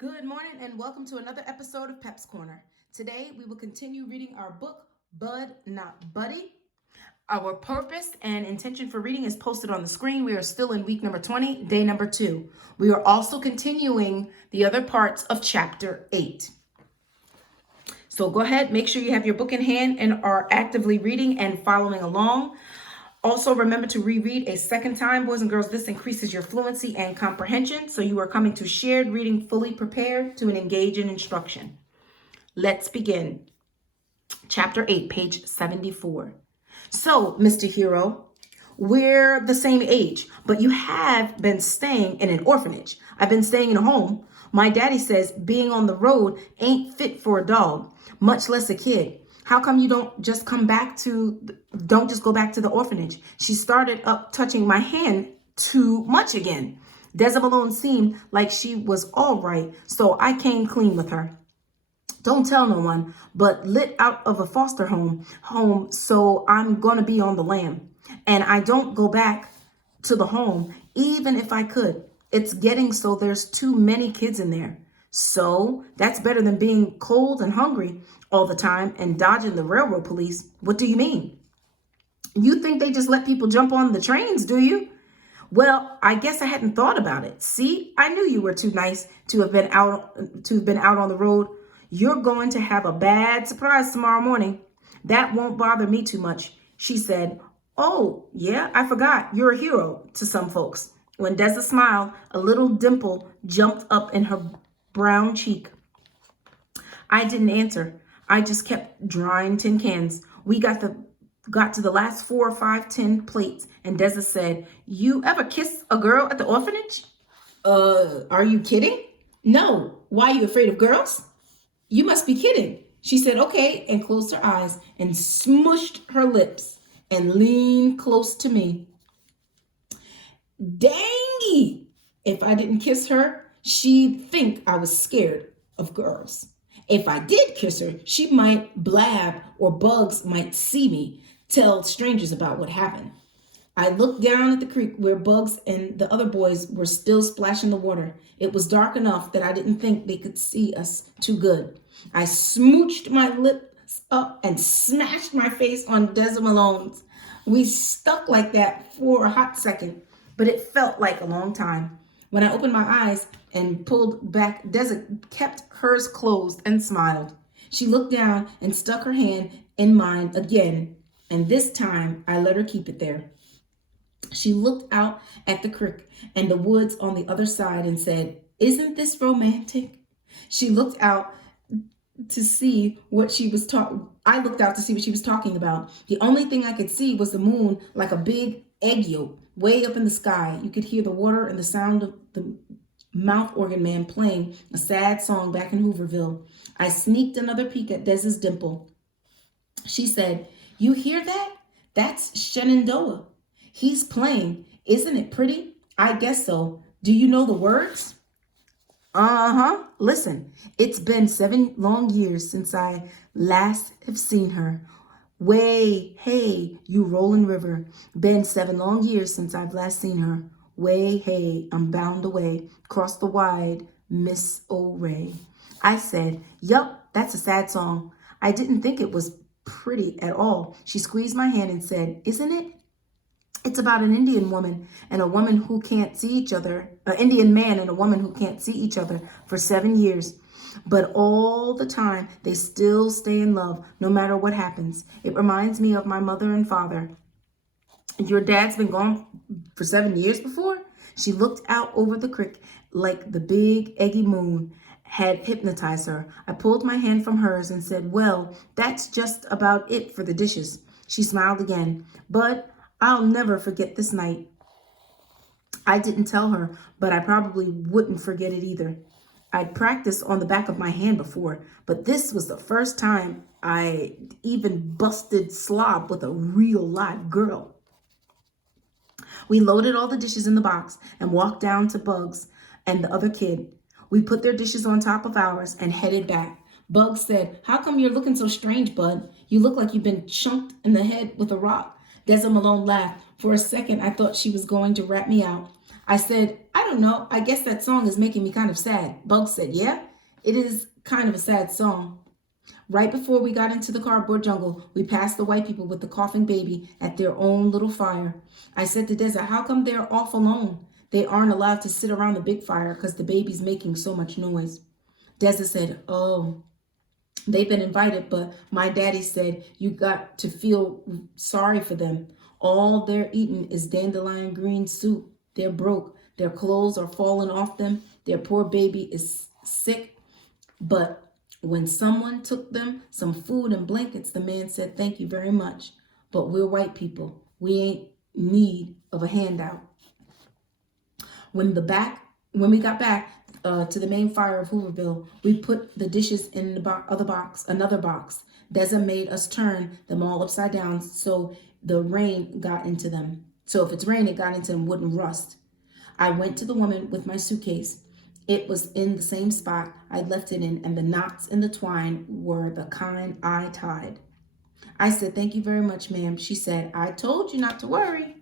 Good morning and welcome to another episode of Pep's Corner. Today we will continue reading our book, Bud Not Buddy. Our purpose and intention for reading is posted on the screen. We are still in week number 20, day number 2. We are also continuing the other parts of chapter 8. So go ahead, make sure you have your book in hand and are actively reading and following along. Also, remember to reread a second time, boys and girls. This increases your fluency and comprehension, so you are coming to shared reading fully prepared to engage in instruction. Let's begin. Chapter 8, page 74. So, Mr. Hero, we're the same age, but you have been staying in an orphanage. I've been staying in a home. My daddy says being on the road ain't fit for a dog, much less a kid. How come you don't just go back to the orphanage? She started up touching my hand too much again. Desi Malone seemed like she was all right, so I came clean with her. Don't tell no one, but lit out of a foster home, so I'm gonna be on the lam. And I don't go back to the home, even if I could. It's getting so there's too many kids in there. So that's better than being cold and hungry all the time and dodging the railroad police. What do you mean? You think they just let people jump on the trains, do you? Well, I guess I hadn't thought about it. See, I knew you were too nice to have been out on the road. You're going to have a bad surprise tomorrow morning. That won't bother me too much. She said, oh, yeah, I forgot. You're a hero to some folks. When Desi smiled, a little dimple jumped up in her brown cheek. I didn't answer. I just kept drying tin cans. We got to the last 4 or 5 tin plates, and Desi said, you ever kiss a girl at the orphanage? Are you kidding? No. Why are you afraid of girls? You must be kidding. She said, okay, and closed her eyes and smushed her lips and leaned close to me. Dangy! If I didn't kiss her, she'd think I was scared of girls. If I did kiss her, she might blab or bugs might see me, tell strangers about what happened. I looked down at the creek where Bugs and the other boys were still splashing the water. It was dark enough that I didn't think they could see us too good. I smooched my lips up and smashed my face on Desi Malone's. We stuck like that for a hot second, but it felt like a long time. When I opened my eyes and pulled back, Desi kept hers closed and smiled. She looked down and stuck her hand in mine again, and this time I let her keep it there. She looked out at the creek and the woods on the other side and said, isn't this romantic? She looked out to see what she was I looked out to see what she was talking about. The only thing I could see was the moon like a big egg yolk way up in the sky. You could hear the water and the sound of the mouth organ man playing a sad song back in Hooverville. I sneaked another peek at Desi's dimple. She said, you hear that? That's Shenandoah. He's playing. Isn't it pretty? I guess so. Do you know the words? Uh-huh. Listen, it's been 7 long years since I last have seen her. Way, hey, you rolling river. Been 7 long years since I've last seen her. Way, hey, I'm bound away. Across the wide, Miss O'Ray. I said, yup, that's a sad song. I didn't think it was pretty at all. She squeezed my hand and said, isn't it? It's about an Indian woman and a woman who can't see each other, an Indian man and a woman who can't see each other for 7 years. But all the time, they still stay in love, no matter what happens. It reminds me of my mother and father. Your dad's been gone for 7 years before? She looked out over the creek like the big eggy moon had hypnotized her. I pulled my hand from hers and said, well, that's just about it for the dishes. She smiled again. But I'll never forget this night. I didn't tell her, but I probably wouldn't forget it either. I'd practiced on the back of my hand before, but this was the first time I even busted slob with a real live girl. We loaded all the dishes in the box and walked down to Bugs and the other kid. We put their dishes on top of ours and headed back. Bugs said, how come you're looking so strange, Bud? You look like you've been chunked in the head with a rock. Desi Malone laughed. For a second, I thought she was going to rat me out. I said, I don't know. I guess that song is making me kind of sad. Bugs said, yeah, it is kind of a sad song. Right before we got into the cardboard jungle, we passed the white people with the coughing baby at their own little fire. I said to Deza, how come they're off alone? They aren't allowed to sit around the big fire because the baby's making so much noise. Deza said, oh, they've been invited, but my daddy said you got to feel sorry for them. All they're eating is dandelion green soup. They're broke. Their clothes are falling off them. Their poor baby is sick. But when someone took them some food and blankets, the man said, thank you very much. But we're white people. We ain't need of a handout. When we got back to the main fire of Hooverville, we put the dishes in the another box. Deza made us turn them all upside down so the rain got into them. So if it's rain, it got into them, wouldn't rust. I went to the woman with my suitcase. It was in the same spot I'd left it in, and the knots in the twine were the kind I tied. I said, thank you very much, ma'am. She said, I told you not to worry.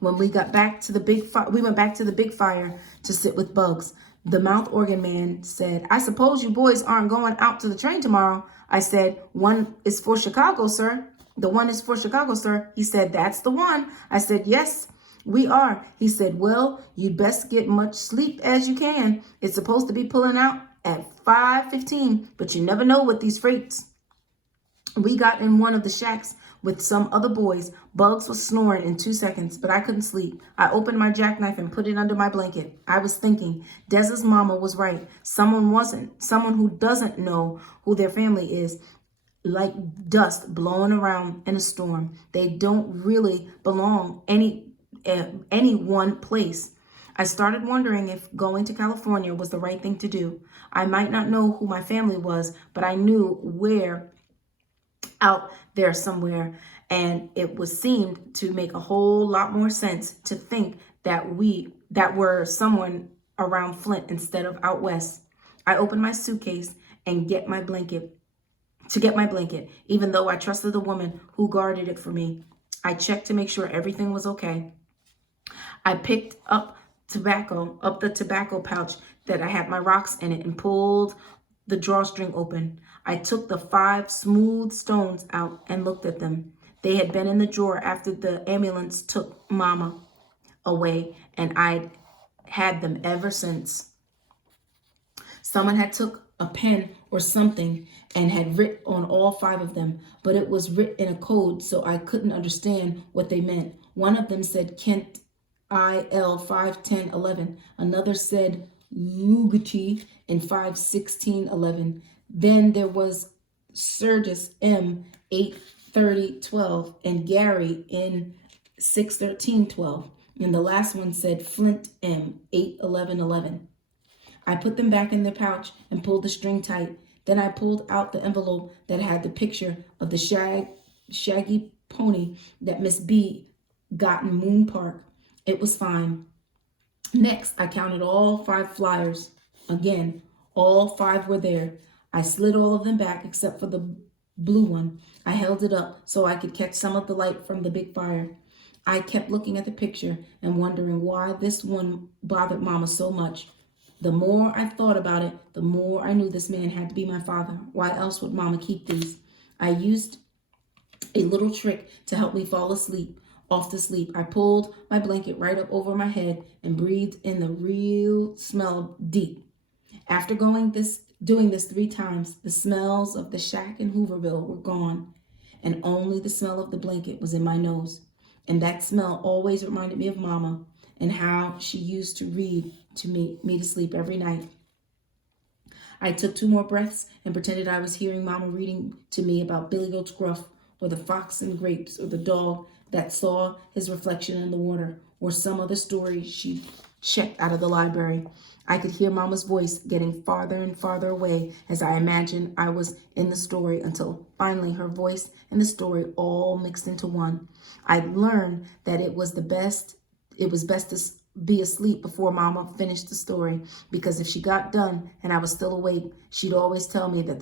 When we got back to the big fire, we went back to the big fire to sit with Bugs. The mouth organ man said, I suppose you boys aren't going out to the train tomorrow. I said, one is for Chicago, sir. The one is for Chicago, sir. He said, that's the one. I said, yes, we are. He said, well, you'd best get much sleep as you can. It's supposed to be pulling out at 5:15, but you never know with these freights. We got in one of the shacks with some other boys. Bugs was snoring in 2 seconds, but I couldn't sleep. I opened my jackknife and put it under my blanket. I was thinking, Deza's mama was right. Someone who doesn't know who their family is, like dust blowing around in a storm. They don't really belong any one place. I started wondering if going to California was the right thing to do. I might not know who my family was, but I knew where out there somewhere, and it seemed to make a whole lot more sense to think that were someone around Flint instead of out west. I opened my suitcase and get my blanket, even though I trusted the woman who guarded it for me. I checked to make sure everything was okay. I picked up the tobacco pouch that I had my rocks in it, and pulled the drawstring open. I took the 5 smooth stones out and looked at them. They had been in the drawer after the ambulance took Mama away, and I'd had them ever since. Someone had took a pen or something and had written on all 5 of them, but it was written in a code, so I couldn't understand what they meant. One of them said Kent IL 51011. Another said Lugati in 51611. Then there was Sergis M 83012 and Gary in 61312. And the last one said Flint M 81111. I put them back in their pouch and pulled the string tight. Then I pulled out the envelope that had the picture of the shaggy pony that Miss B got in Moon Park. It was fine. Next, I counted all 5 flyers. Again, all 5 were there. I slid all of them back except for the blue one. I held it up so I could catch some of the light from the big fire. I kept looking at the picture and wondering why this one bothered Mama so much. The more I thought about it, the more I knew this man had to be my father. Why else would Mama keep these? I used a little trick to help me fall off to sleep. I pulled my blanket right up over my head and breathed in the real smell deep. After doing this 3 times, the smells of the shack in Hooverville were gone, and only the smell of the blanket was in my nose. And that smell always reminded me of Mama and how she used to read to me to sleep every night. I took 2 more breaths and pretended I was hearing Mama reading to me about Billy Goat's Gruff, or the fox and grapes, or the dog that saw his reflection in the water, or some other story she checked out of the library. I could hear Mama's voice getting farther and farther away as I imagined I was in the story, until finally her voice and the story all mixed into one. I learned that it was best to be asleep before Mama finished the story, because if she got done and I was still awake, she'd always tell me what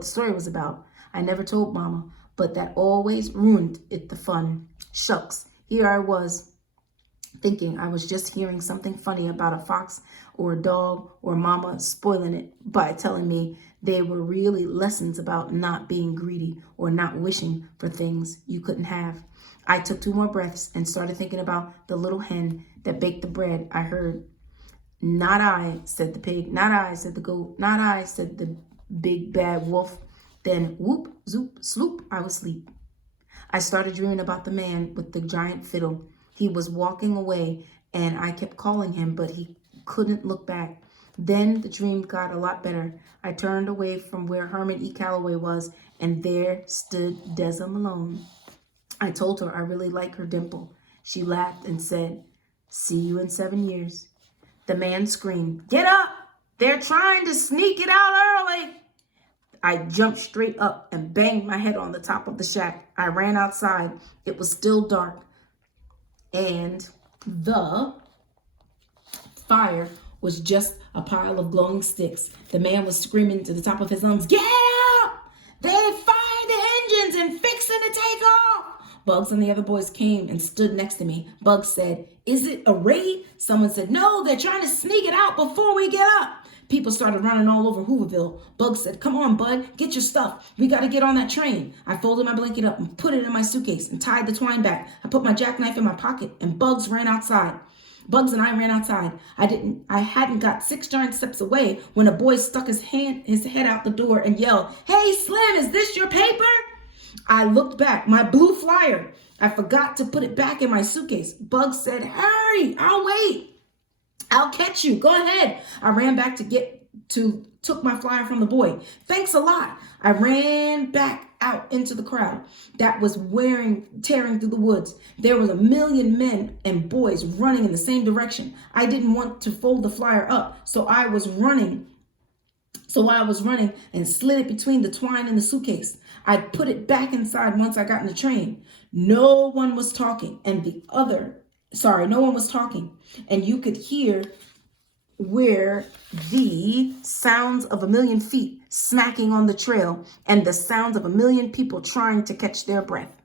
the story was about. I never told Mama, but that always ruined the fun. Shucks, here I was thinking I was just hearing something funny about a fox or a dog or mama spoiling it by telling me they were really lessons about not being greedy or not wishing for things you couldn't have. I took 2 more breaths and started thinking about the little hen that baked the bread. I heard, "Not I," said the pig. "Not I," said the goat. "Not I," said the big bad wolf. Then whoop, zoop, sloop, I was asleep. I started dreaming about the man with the giant fiddle. He was walking away and I kept calling him, but he couldn't look back. Then the dream got a lot better. I turned away from where Herman E. Calloway was, and there stood Deza Malone. I told her I really like her dimple. She laughed and said, "See you in 7 years." The man screamed, "Get up! They're trying to sneak it out early." I jumped straight up and banged my head on the top of the shack. I ran outside. It was still dark, and the fire was just a pile of glowing sticks. The man was screaming to the top of his lungs, "Get out! They fired the engines and fixing to take off." Bugs and the other boys came and stood next to me. Bugs said, "Is it a raid?" Someone said, "No, they're trying to sneak it out before we get up." People started running all over Hooverville. Bugs said, "Come on, Bud, get your stuff. We got to get on that train." I folded my blanket up and put it in my suitcase and tied the twine back. I put my jackknife in my pocket and Bugs ran outside. Bugs and I ran outside. I hadn't got 6 giant steps away when a boy stuck his head out the door and yelled, "Hey, Slim, is this your paper?" I looked back. My blue flyer. I forgot to put it back in my suitcase. Bugs said, "Hurry, I'll wait. I'll catch you. Go ahead." I ran back took my flyer from the boy. "Thanks a lot." I ran back out into the crowd that was tearing through the woods. There was 1,000,000 men and boys running in the same direction. I didn't want to fold the flyer up, so I was running and slid it between the twine and the suitcase. I put it back inside once I got in the train. No one was talking, and you could hear where the sounds of 1,000,000 feet smacking on the trail and the sounds of 1,000,000 people trying to catch their breath.